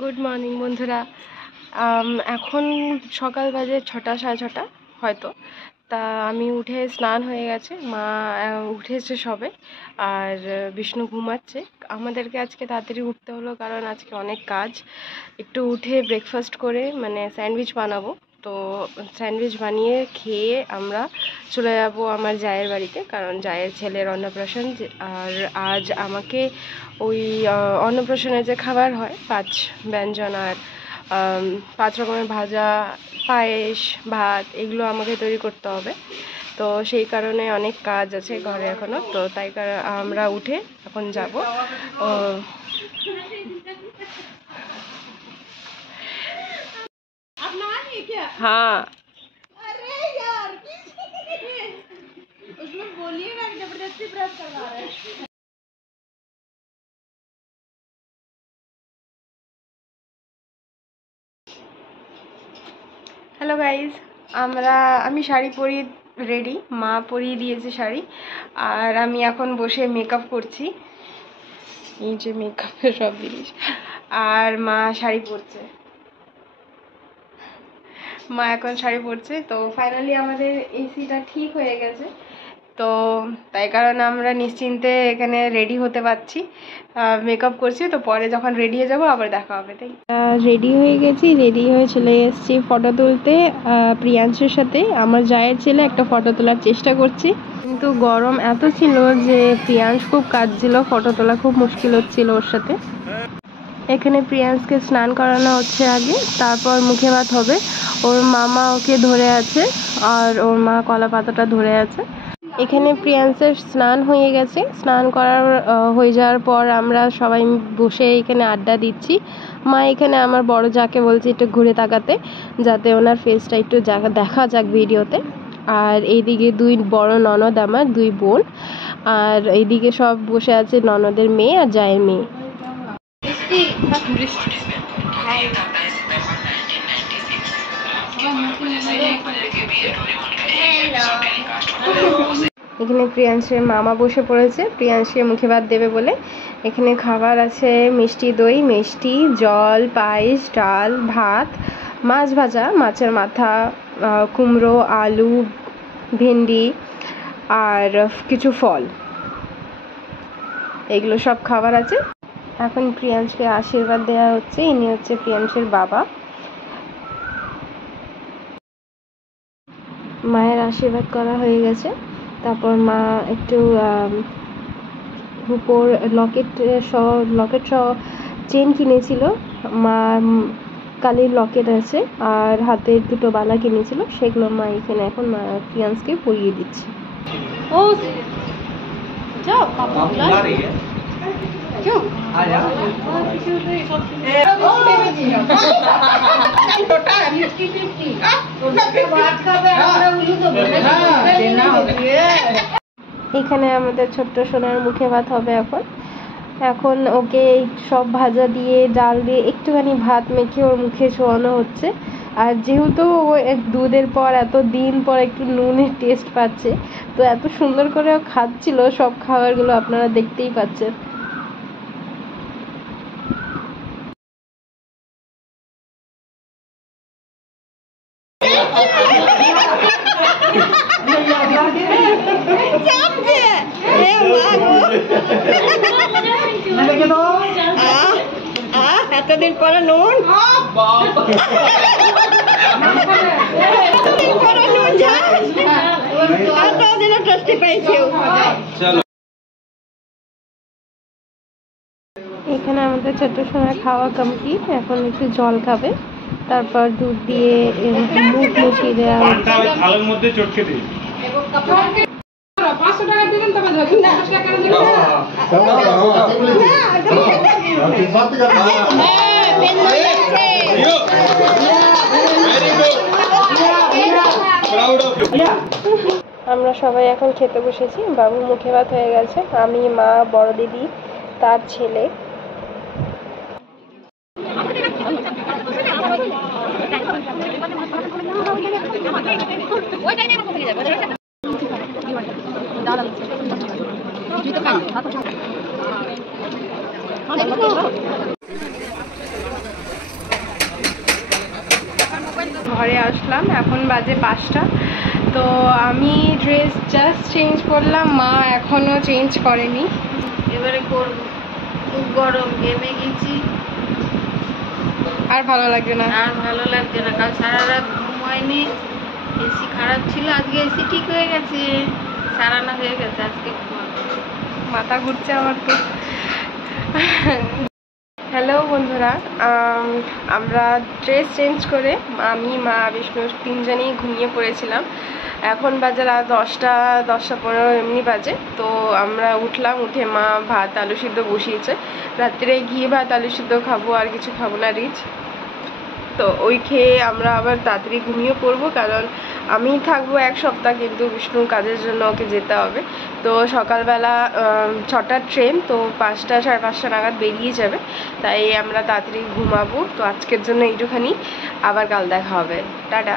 Good morning বন্ধুরা। এখন সকাল বাজে 6টা 6:30 হয়তো। তা আমি উঠে স্নান হয়ে গেছে, মা উঠেছে সবে, আর বিষ্ণু ঘুমাচ্ছে। আমাদেরকে আজকে তাড়াতাড়ি উঠতে হলো কারণ আজকে অনেক কাজ। একটু উঠে ব্রেকফাস্ট করে মানে স্যান্ডউইচ বানাবো, তো স্যান্ডউইচ বানিয়ে খেয়ে আমরা চলে যাব আমার জায়ের বাড়িতে, কারণ জায়ের ছেলের অন্নপ্রাশন। আর আজ আমাকে ওই অন্নপ্রাশনে যে খাবার হয় 5 ব্যঞ্জন আর 5 রকমের ভাজা, পায়েস, ভাত, এগুলো আমাকে তৈরি করতে হবে। তো সেই কারণে অনেক কাজ আছে ঘরে এখনও, তো তাই আমরা উঠে এখন যাব। हाँ। अरे यार उसमें बोलिएगा जबरदस्ती प्रेस करवा रहे हैं। হ্যালো গাইজ, আমি শাড়ি পরি, রেডি, মা পরিয়ে দিয়েছে শাড়ি, আর আমি এখন বসে মেকআপ করছি। এই যে মেকআপের সব জিনিস, আর মা শাড়ি পরছে, মা এখন শাড়ি পরছে। তো ফাইনালি আমাদের এসিটা ঠিক হয়ে গেছে, তো তাই কারণে আমরা নিশ্চিন্তে এখানে রেডি হতে পারছি, মেকআপ করছি। তো পরে যখন রেডি হয়ে যাবো আবার দেখা হবে। তাই রেডি হয়ে গেছি, রেডি হয়ে চলে এসেছি ফটো তুলতে প্রিয়াংশের সাথে। আমার জায়ের ছেলে একটা ফটো তোলার চেষ্টা করছি, কিন্তু গরম এত ছিল যে প্রিয়াংশ খুব কাঁদছিল, ফটো তোলা খুব মুশকিল হচ্ছিল ওর সাথে। এখানে প্রিয়াংশকে স্নান করানো হচ্ছে আগে, তারপর মুখে ভাত হবে। ওর মামা ওকে ধরে আছে আর ওর মা কলা পাতাটা ধরে আছে। এখানে প্রিয়াংশের স্নান হয়ে গেছে, স্নান হয়ে যাওয়ার পর আমরা সবাই বসে এখানে আড্ডা দিচ্ছি। মা এখানে আমার বড় যাকে বলছে একটু ঘুরে তাকাতে, যাতে ওনার ফেসটা একটু দেখা যাক ভিডিওতে। আর এইদিকে দুই বড় ননদ, আমার দুই বোন, আর এইদিকে সব বসে আছে ননদের মেয়ে আর জায়ের মেয়ে। এখানে প্রিয়াংশের মামা বসে পড়েছে প্রিয়াংশের মুখে ভাত দেবে বলে। এখানে খাবার আছে মিষ্টি দই, মিষ্টি, জল, পায়েস, ডাল, ভাত, মাছ ভাজা, মাছের মাথা, কুমড়ো, আলু, ভেন্ডি আর কিছু ফল, এগুলো সব খাবার আছে। এখন প্রিয়াংশকে আশীর্বাদ দেওয়া হচ্ছে, ইনি হচ্ছে প্রিয়াংশের বাবা। মায়ের আশীর্বাদ করা হয়ে গেছে, তারপর মা একটু উপর লকেট সহ চেন কিনেছিল, মা কালির লকেট আছে আর হাতের দুটো বালা কিনেছিল, সেগুলো মা এখানে এখন প্রিয়াংশকে পরিয়ে দিচ্ছে। ও যাও এখানে আমাদের ছোট্ট সোনার মুখে ভাত হবে। এখন ওকে সব ভাজা দিয়ে, ডাল দিয়ে, একটুখানি ভাত মেখে ওর মুখে শোয়ানো হচ্ছে। আর যেহেতু ও দুধের পর এত দিন পর একটু নুনের টেস্ট পাচ্ছে, তো এত সুন্দর করে ও খাচ্ছিল সব খাবারগুলো, আপনারা দেখতেই পাচ্ছেন। এতদিন পরে নুন, এখানে আমাদের ছোট্ট সময় খাওয়া কমপ্লিট, এখন একটু জল খাবে, তারপর দুধ দিয়ে মুখ মুছিয়ে দেওয়া হচ্ছে। থালের মধ্যে চটকে দিই। 500 টাকা দিবেন তবে ধরুন 50 টাকা দিবেন না। আমরা সবাই এখন খেতে বসেছি, বাবু মুখে ভাত হয়ে গেছে, আমি, মা, বড় দিদি, তার ছেলে। আসলাম, এখন বাজে 5টা। তো আমি ড্রেস জাস্ট চেঞ্জ করলাম, মা এখনও চেঞ্জ করেনি, এবারে করব। খুব গরম, ঘেমে গেছি, আর ভালো লাগছে না। আর ভালো লাগছে না। কাল সারা রাত ঘুম হয়নি, এসি খারাপ ছিল, আজকে এসি ঠিক হয়ে গেছে, সারানো হয়ে গেছে, আজকে ঘুমাবো। মাথা ঘুরছে আমার তো। হ্যালো বন্ধুরা, আমরা ড্রেস চেঞ্জ করে আমি, মা, বিষ্ণু তিনজনেই ঘুমিয়ে পড়েছিলাম। এখন বাজে রাত 10টা 15 এমনি বাজে। তো আমরা উঠলাম, উঠে মা ভাত আলু সিদ্ধ বসিয়েছে। রাত্রে ঘি ভাত আলু সিদ্ধ খাবো, আর কিছু খাবো না, রিচ। তো ওই খেয়ে আমরা আবার তাড়াতাড়ি ঘুমিয়ে পড়বো, কারণ আমি থাকবো 1 সপ্তাহ, কিন্তু বিষ্ণুর কাজের জন্য ওকে যেতে হবে। তো সকালবেলা 6টার ট্রেন, তো 5টা 5:30 নাগাদ বেরিয়ে যাবে, তাই আমরা তাড়াতাড়ি ঘুমাবো। তো আজকের জন্য এইটুখানি, আবার কাল দেখা হবে, টাটা।